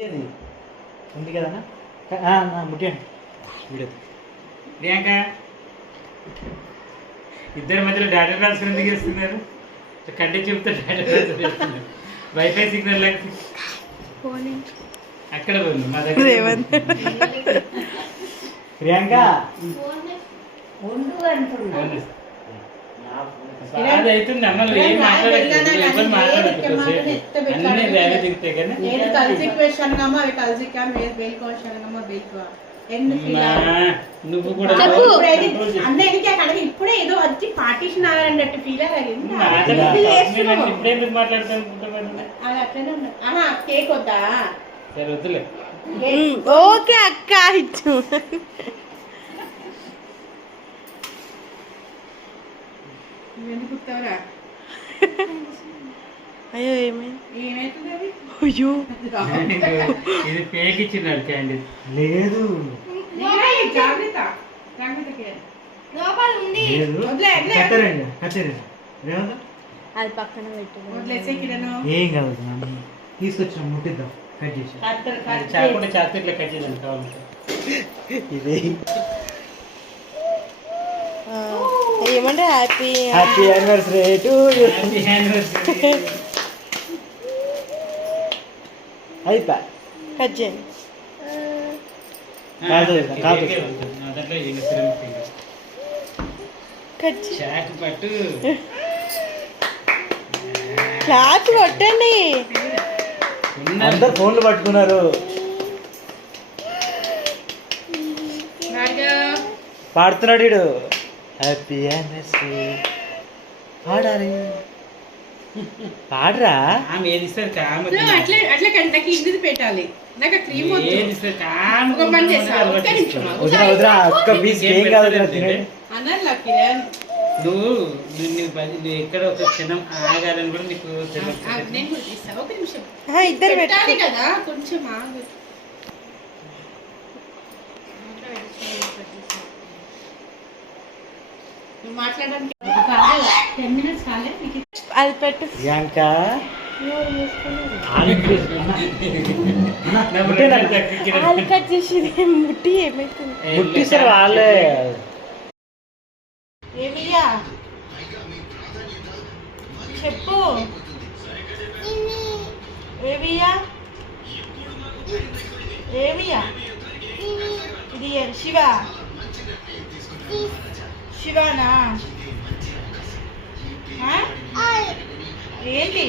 ఉంది కదా ముట్టియండి వీడియో. ప్రియాంక ఇద్దరి మధ్యలో డేటా ట్రాన్స్ఫర్ ఎందుకు చేస్తున్నారు? కంటి చూపుతో డేటా ట్రాన్స్ఫర్ చేస్తున్నారు. వైఫై సిగ్నల్ అక్కడ పోయింది మా దగ్గర. ప్రియాంక అది అవుతుంది అమ్మ, ఏం మాట్లాడలేదు అన్నీ వేరే దిగుతాయి కానీ నువ్వు కూడా ఇప్పుడే ఏదో వచ్చి పార్టీషన్ అన్నట్టు ఫీల్ ఇప్పుడే ఎందుకు మాట్లాడతాను? కేక్ వద్దా? సరే వద్దులే. ఓకే అక్క ఇచ్చు అయ్యో ఏమైంది? అయ్యో ఇది పేకి ఇచ్చినాడు క్యాండిల్. లేదు అది పక్కన పెట్టు. ఏం కాదు, తీసుకొచ్చిన ముట్టిద్దాం, కట్ చేసి చాకుండా చాక్లెట్లు కట్ చేద్దాం కావాలంటే. ఇది ఏమంటే happy happy anniversary to you. Happy anniversary. అయిపోయి కట్ చేయండి. కట్ చాకు పట్టు. క్లాత్ కొట్టండి. అందరు ఫోన్లు పట్టుకున్నారు. పాడుతున్నాడు వీడు. హ్యాపీ యానివర్సరీ పాడాలి, పాడరా. ఆమె ఏది ఇస్తారు కామ అట్లా కంటకి ఇది పెట్టాలి. నాకు క్రీమ్ ఏది ఇస్తారు కామ. వదిరా వదిరా ఒక్క పీస్ ఏం కాదు వదిరా, తినండి. నువ్వు ఎక్కడ ఒక క్షణం ఆగాలని కూడా నీకు ఇద్దరు పెట్టాలి కదా, కొంచెం ఆగు. మాట్లాడడానికి 10 minutes కాలే. అది పెట్టు. ప్రియాంక కట్ చేసి ముట్టి ఏమైతుంది? ముట్టిస్తారు వాళ్ళే. ఏమియా చెప్పు. ఏమియా ఏమియా ఇది శివ శివానా? ఏంటి?